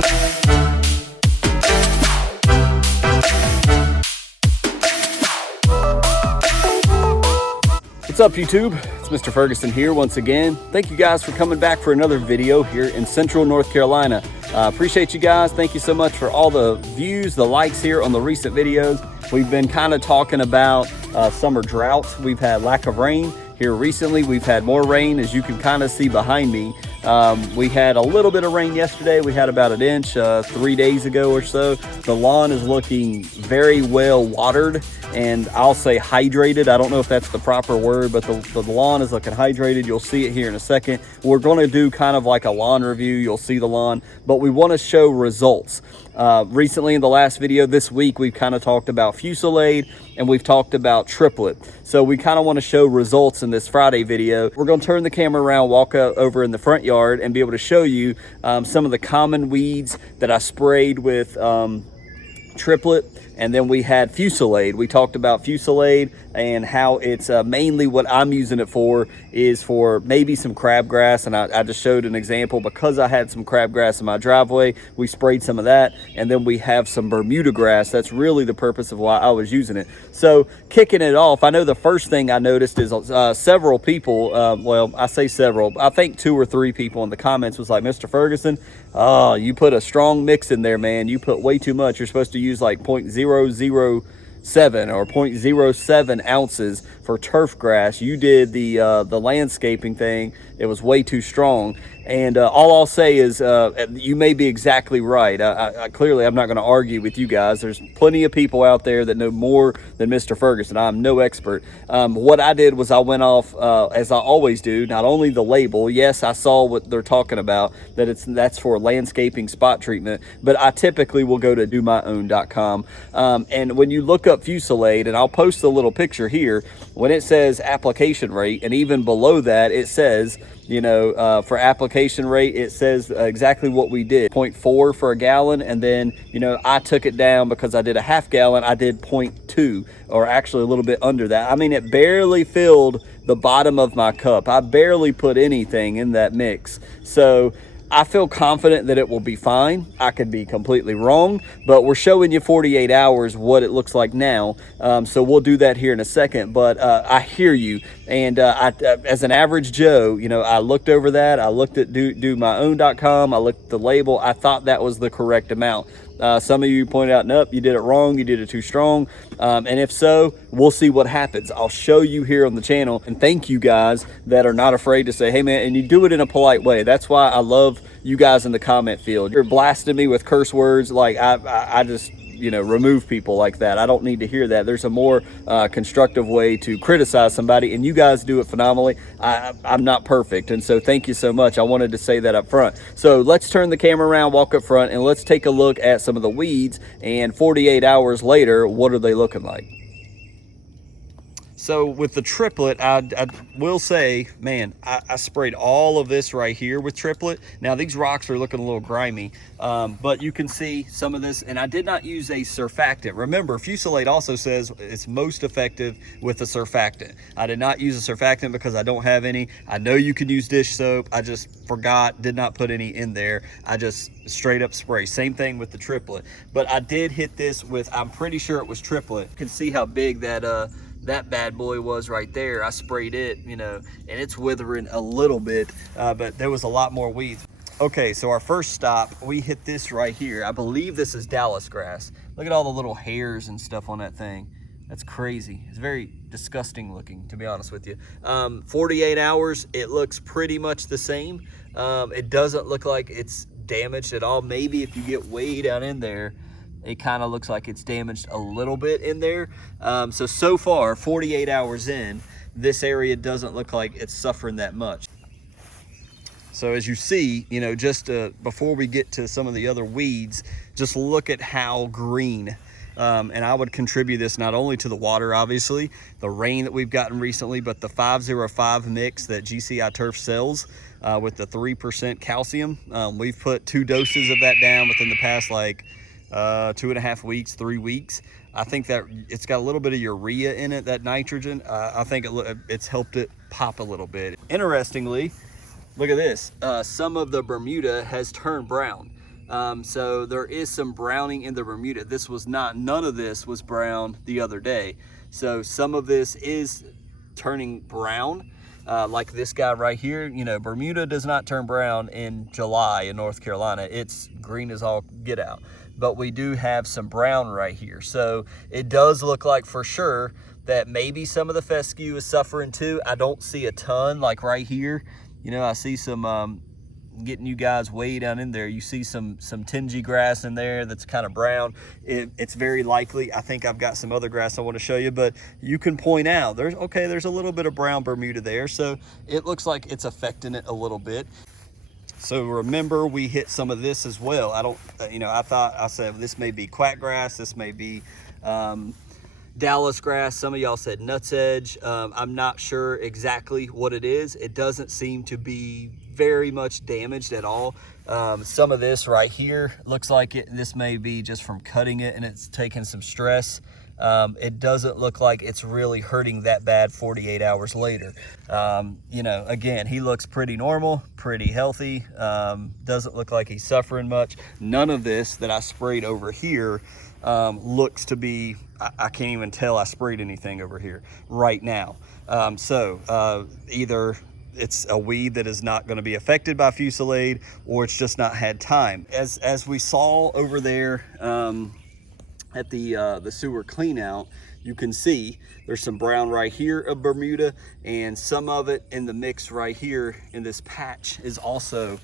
What's up, YouTube? It's Mr. Ferguson here once again. Thank you guys for coming back for another video here in Central North Carolina. Appreciate you guys. Thank you so much for all the views, the likes here on the recent videos. We've been kind of talking about summer drought. We've had lack of rain here recently. We've had more rain, as you can kind of see behind me. We had a little bit of rain yesterday. We had about an inch 3 days ago or so. The lawn is looking very well watered, and I'll say hydrated. I don't know if that's the proper word, but the lawn is looking hydrated. You'll see it here in a second. We're going to do kind of like a lawn review. You'll see the lawn, but we want to show results. Recently in the last video this week, we've kind of talked about Fusilade and we've talked about Triplet. So we kind of want to show results in this Friday video. We're going to turn the camera around, walk over in the front yard, and be able to show you some of the common weeds that I sprayed with Triplet. And then we had Fusilade. We talked about Fusilade and how it's mainly what I'm using it for is for maybe some crabgrass. And I just showed an example because I had some crabgrass in my driveway. We sprayed some of that. And then we have some Bermuda grass. That's really the purpose of why I was using it. So kicking it off, I know the first thing I noticed is several people, well, I say several, I think 2 or 3 people in the comments was like, Mr. Ferguson, oh, you put a strong mix in there, man. You put way too much. You're supposed to use like 0.007 or 0.07 ounces for turf grass. You did the landscaping thing. It was way too strong. And all I'll say is you may be exactly right. Clearly, I'm not going to argue with you guys. There's plenty of people out there that know more than Mr. Ferguson. I'm no expert. What I did was I went off, as I always do, not only the label. Yes, I saw what they're talking about, that's for landscaping spot treatment. But I typically will go to domyown.com. And when you look up Fusilade, and I'll post a little picture here, when it says application rate, and even below that, it says, you know, for application rate, it says exactly what we did, 0.4 for a gallon. And then, you know, I took it down because I did a half gallon. I did 0.2, or actually a little bit under that. I mean, it barely filled the bottom of my cup. I barely put anything in that mix. So I feel confident that it will be fine. I could be completely wrong, but we're showing you 48 hours what it looks like now. So we'll do that here in a second, but I hear you. And as an average Joe, you know, I looked over that. I looked at domyown.com. I looked at the label. I thought that was the correct amount. Some of you pointed out, nope, you did it wrong. You did it too strong. And if so, we'll see what happens. I'll show you here on the channel. And thank you guys that are not afraid to say, hey man, and you do it in a polite way. That's why I love you guys in the comment field. You're blasting me with curse words. Like I just, you know, remove people like that. I don't need to hear that. There's a more constructive way to criticize somebody, and you guys do it phenomenally. I'm not perfect, and so thank you so much. I wanted to say that up front. So let's turn the camera around, walk up front, and let's take a look at some of the weeds, and 48 hours later, what are they looking like? So with the Triplet, I will say, man, I sprayed all of this right here with Triplet. Now these rocks are looking a little grimy, but you can see some of this, and I did not use a surfactant. Remember, Fusilade also says it's most effective with a surfactant. I did not use a surfactant because I don't have any. I know you can use dish soap. I just forgot, did not put any in there. I just straight up spray. Same thing with the Triplet. But I did hit this with, I'm pretty sure it was Triplet. You can see how big that bad boy was right there. I sprayed it, you know, and it's withering a little bit, but there was a lot more weeds. Okay, so our first stop, we hit this right here. I believe this is Dallas grass. Look at all the little hairs and stuff on that thing. That's crazy. It's very disgusting looking, to be honest with you. 48 hours, it looks pretty much the same. It doesn't look like it's damaged at all. Maybe if you get way down in there, it kind of looks like it's damaged a little bit in there. So far, 48 hours in, this area doesn't look like it's suffering that much. So as you see, you know, just before we get to some of the other weeds, just look at how green. And I would contribute this not only to the water, obviously, the rain that we've gotten recently, but the 505 mix that GCI Turf sells with the 3% calcium. We've put 2 doses of that down within the past, like, 2.5 weeks, 3 weeks. I think that it's got a little bit of urea in it, that nitrogen. I think it's helped it pop a little bit. Interestingly, look at this. Some of the Bermuda has turned brown. So there is some browning in the Bermuda. This was not, none of this was brown the other day. So some of this is turning brown. Like this guy right here, you know, Bermuda does not turn brown in July in North Carolina. It's green as all get out. But we do have some brown right here. So it does look like for sure that maybe some of the fescue is suffering too. I don't see a ton like right here. You know, I see some, getting you guys way down in there, you see some tingy grass in there that's kind of brown. It's very likely, I think I've got some other grass I want to show you, but you can point out there's a little bit of brown Bermuda there, so it looks like it's affecting it a little bit. So remember, we hit some of this as well. I don't, you know, I said this may be quackgrass, this may be Dallas grass. Some of y'all said nutsedge. I'm not sure exactly what it is. It doesn't seem to be very much damaged at all. Some of this right here looks like this may be just from cutting it and it's taking some stress. It doesn't look like it's really hurting that bad 48 hours later. You know, again, he looks pretty normal, pretty healthy. Doesn't look like he's suffering much. None of this that I sprayed over here looks to be, I can't even tell I sprayed anything over here right now. Either it's a weed that is not going to be affected by Fusilade, or it's just not had time. As we saw over there at the sewer clean out, you can see there's some brown right here of Bermuda, and some of it in the mix right here in this patch is also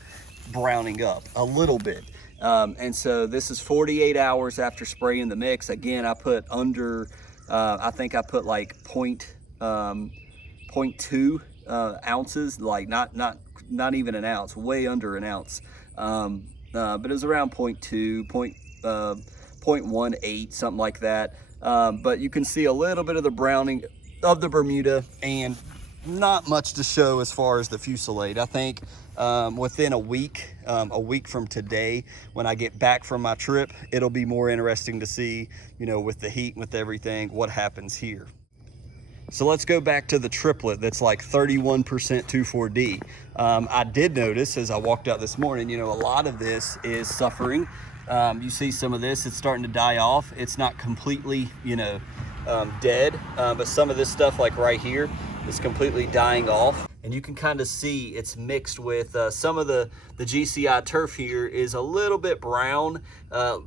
browning up a little bit. And so this is 48 hours after spraying the mix. Again, I put under, I think I put like 0.2 ounces, like not even an ounce, way under an ounce. But it was around 0.2, 0.18, something like that. But you can see a little bit of the browning of the Bermuda and not much to show as far as the Fusilade. I think within a week from today, when I get back from my trip, it'll be more interesting to see, you know, with the heat and with everything, what happens here. So let's go back to the triplet that's like 31% 2,4-D. I did notice as I walked out this morning, you know, a lot of this is suffering. You see some of this, it's starting to die off. It's not completely, you know, dead, but some of this stuff like right here is completely dying off. And you can kind of see it's mixed with some of the GCI turf here is a little bit brown.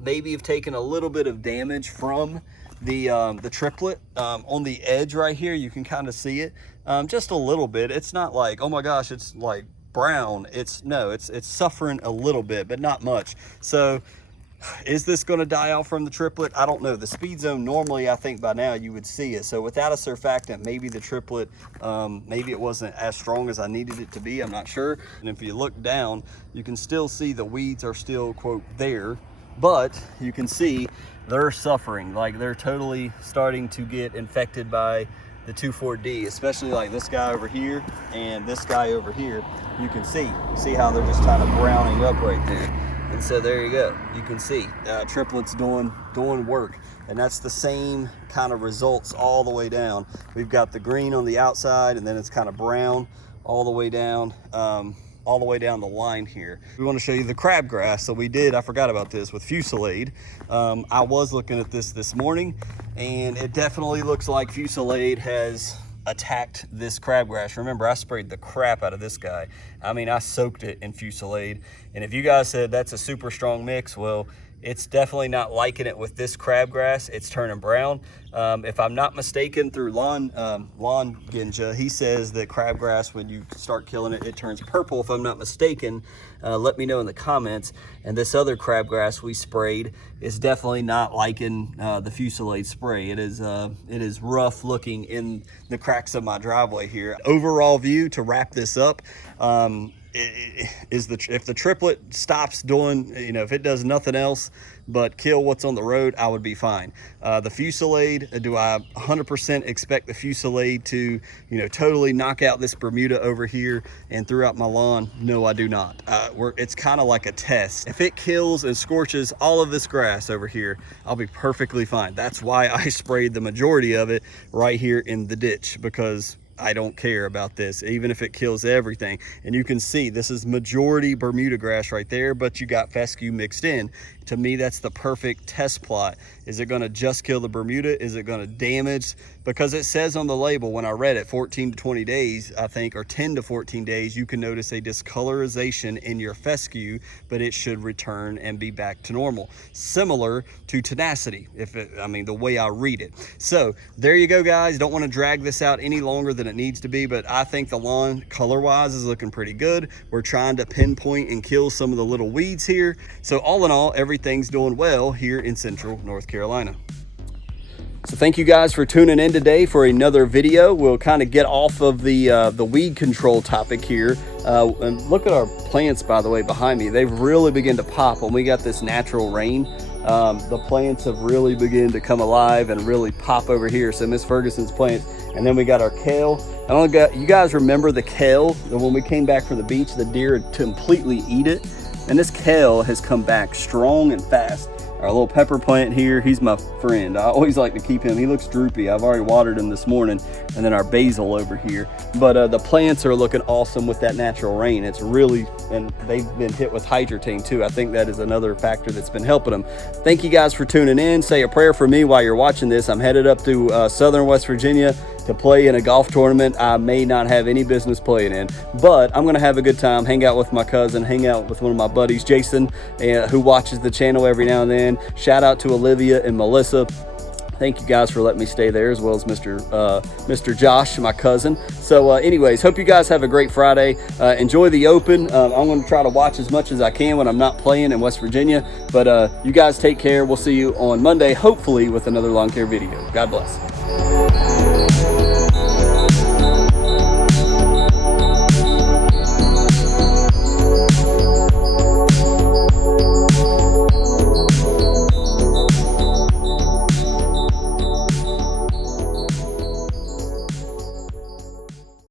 Maybe you've taken a little bit of damage from the triplet. On the edge right here, you can kind of see it, just a little bit. It's not like, oh my gosh, it's like brown. It's suffering a little bit, but not much. So is this going to die off from the triplet? I don't know. The speed zone, normally I think by now you would see it. So without a surfactant, maybe the triplet, maybe it wasn't as strong as I needed it to be. I'm not sure. And if you look down, you can still see the weeds are still, quote, there, but you can see they're suffering. Like they're totally starting to get infected by the 2,4-D, especially like this guy over here and this guy over here. You can see how they're just kind of browning up right there. And so there you go. You can see triplets doing work, and that's the same kind of results all the way down. We've got the green on the outside, and then it's kind of brown all the way down the line here. We want to show you the crabgrass. So we did, I forgot about this, with Fusilade. I was looking at this morning, and it definitely looks like Fusilade has attacked this crabgrass. Remember, I sprayed the crap out of this guy. I mean, I soaked it in Fusilade. And if you guys said that's a super strong mix, well, it's definitely not liking it with this crabgrass. It's turning brown. If I'm not mistaken, through lawn Ginja, he says that crabgrass, when you start killing it, it turns purple. If I'm not mistaken, let me know in the comments. And this other crabgrass we sprayed is definitely not liking the Fusilade spray. It is rough looking in the cracks of my driveway here. Overall view, to wrap this up, if the triplet stops doing, you know, if it does nothing else but kill what's on the road, I would be fine. The Fusilade, do I 100% expect the Fusilade to, you know, totally knock out this Bermuda over here and throughout my lawn? No, I do not. It's kind of like a test. If it kills and scorches all of this grass over here, I'll be perfectly fine. That's why I sprayed the majority of it right here in the ditch, because I don't care about this, even if it kills everything. And you can see this is majority Bermuda grass right there, but you got fescue mixed in. To me, that's the perfect test plot. Is it going to just kill the Bermuda? Is it going to damage? Because it says on the label, when I read it, 14 to 20 days, I think, or 10 to 14 days, you can notice a discolorization in your fescue, but it should return and be back to normal. Similar to tenacity, I mean, the way I read it. So there you go, guys. Don't want to drag this out any longer than it needs to be, but I think the lawn color-wise is looking pretty good. We're trying to pinpoint and kill some of the little weeds here. So all in all, everything's doing well here in Central North Carolina. So thank you guys for tuning in today for another video. We'll kind of get off of the weed control topic here. And look at our plants, by the way, behind me. They've really begun to pop when we got this natural rain. The plants have really begun to come alive and really pop over here. So Miss Ferguson's plants. And then we got our kale. You guys remember the kale? When we came back from the beach, the deer had completely eat it. And this kale has come back strong and fast. Our little pepper plant here, he's my friend. I always like to keep him. He looks droopy. I've already watered him this morning. And then our basil over here. But the plants are looking awesome with that natural rain. It's really, and they've been hit with hydrotain too. I think that is another factor that's been helping them. Thank you guys for tuning in. Say a prayer for me while you're watching this. I'm headed up to southern West Virginia to play in a golf tournament I may not have any business playing in, but I'm gonna have a good time, hang out with my cousin, hang out with one of my buddies, Jason, who watches the channel every now and then. Shout out to Olivia and Melissa. Thank you guys for letting me stay there, as well as Mr. Josh, my cousin. So anyways, hope you guys have a great Friday. Enjoy the Open. I'm going to try to watch as much as I can when I'm not playing in West Virginia. But you guys take care. We'll see you on Monday, hopefully with another lawn care video. God bless.